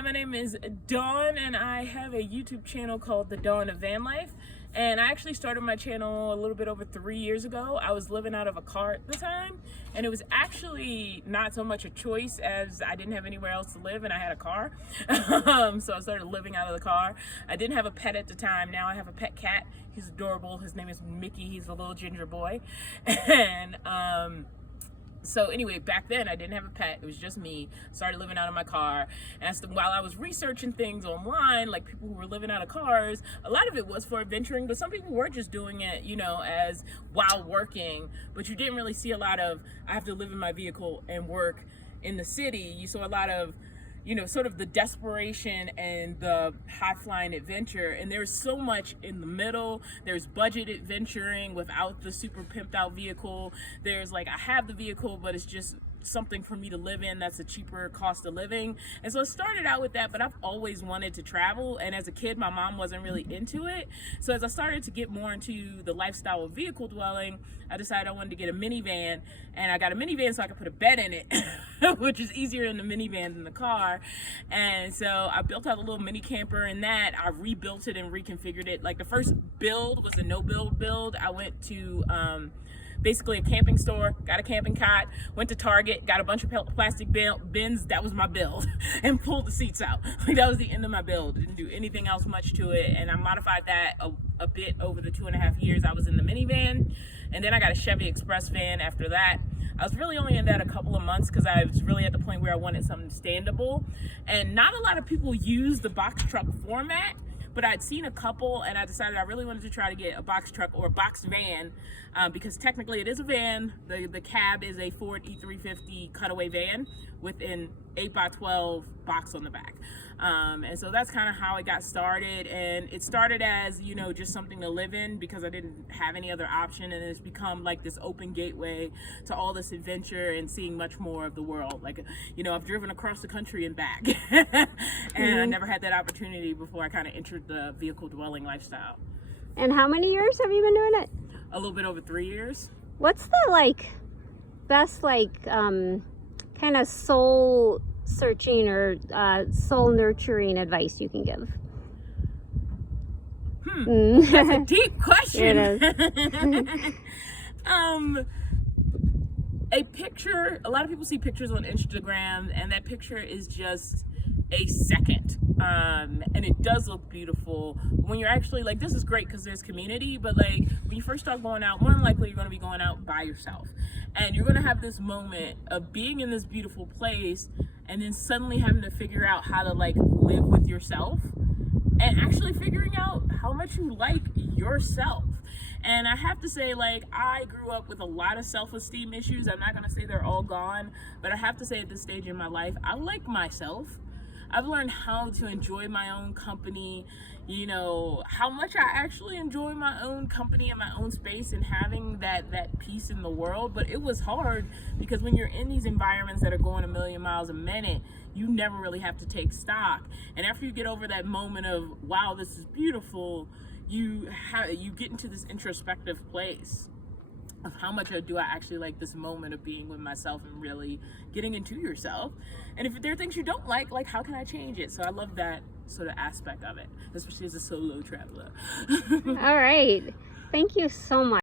Hi, my name is Dawn, and I have a YouTube channel called The Dawn of Van Life. And I actually started my channel a little bit over 3 years ago. I was living out of a car at the time, and it was actually not so much a choice as I didn't have anywhere else to live and I had a car. So I started living out of the car. I didn't have a pet at the time. Now I have a pet cat. He's adorable. His name is Mickey. He's a little ginger boy. And so anyway, back then I didn't have a pet. It was just me. Started living out of my car. And while I was researching things online, like people who were living out of cars, a lot of it was for adventuring, but some people were just doing it, you know, as while working. But you didn't really see a lot of, I have to live in my vehicle and work in the city. You saw a lot of, you know, sort of the desperation and the high-flying adventure. And there's so much in the middle. There's budget adventuring without the super pimped out vehicle. There's like, I have the vehicle, but it's just something for me to live in that's a cheaper cost of living. And so it started out with that, but I've always wanted to travel. And as a kid, my mom wasn't really into it. So as I started to get more into the lifestyle of vehicle dwelling, I decided I wanted to get a minivan. And I got a minivan so I could put a bed in it, which is easier in the minivan than the car. And so I built out a little mini camper in that. I rebuilt it and reconfigured it. Like the first build was a no-build build. I went to basically a camping store, got a camping cot, went to Target, got a bunch of plastic bins. That was my build, and pulled the seats out. Like that was the end of my build. Didn't do anything else much to it, and I modified that a bit over the 2.5 years I was in the minivan. And then I got a Chevy Express van after that. I was really only in that a couple of months because I was really at the point where I wanted something standable. And not a lot of people use the box truck format, but I'd seen a couple, and I decided I really wanted to try to get a box truck or a box van because technically it is a van. The cab is a Ford E350 cutaway van with an 8x12 box on the back. And so that's kind of how it got started. And it started as, you know, just something to live in because I didn't have any other option. And it's become like this open gateway to all this adventure and seeing much more of the world. Like, you know, I've driven across the country and back. And I never had that opportunity before I kind of entered the vehicle dwelling lifestyle. And how many years have you been doing it? A little bit over 3 years. What's the best kind of soul searching or soul nurturing advice you can give? That's a deep question. It is. A picture, a lot of people see pictures on Instagram, and that picture is just a second. And it does look beautiful when you're actually like, this is great because there's community, but like when you first start going out, more than likely you're going to be going out by yourself, and you're going to have this moment of being in this beautiful place and then suddenly having to figure out how to like live with yourself and actually figuring out how much you like yourself. And I have to say, like, I grew up with a lot of self-esteem issues. I'm not going to say they're all gone, but I have to say at this stage in my life, I like myself. I've learned how to enjoy my own company, you know, how much I actually enjoy my own company and my own space and having that peace in the world. But it was hard because when you're in these environments that are going a million miles a minute, you never really have to take stock. And after you get over that moment of, wow, this is beautiful, you get into this introspective place of how much do I actually like this moment of being with myself and really getting into yourself. And if there are things you don't like how can I change it? So I love that sort of aspect of it, especially as a solo traveler. All right. Thank you so much.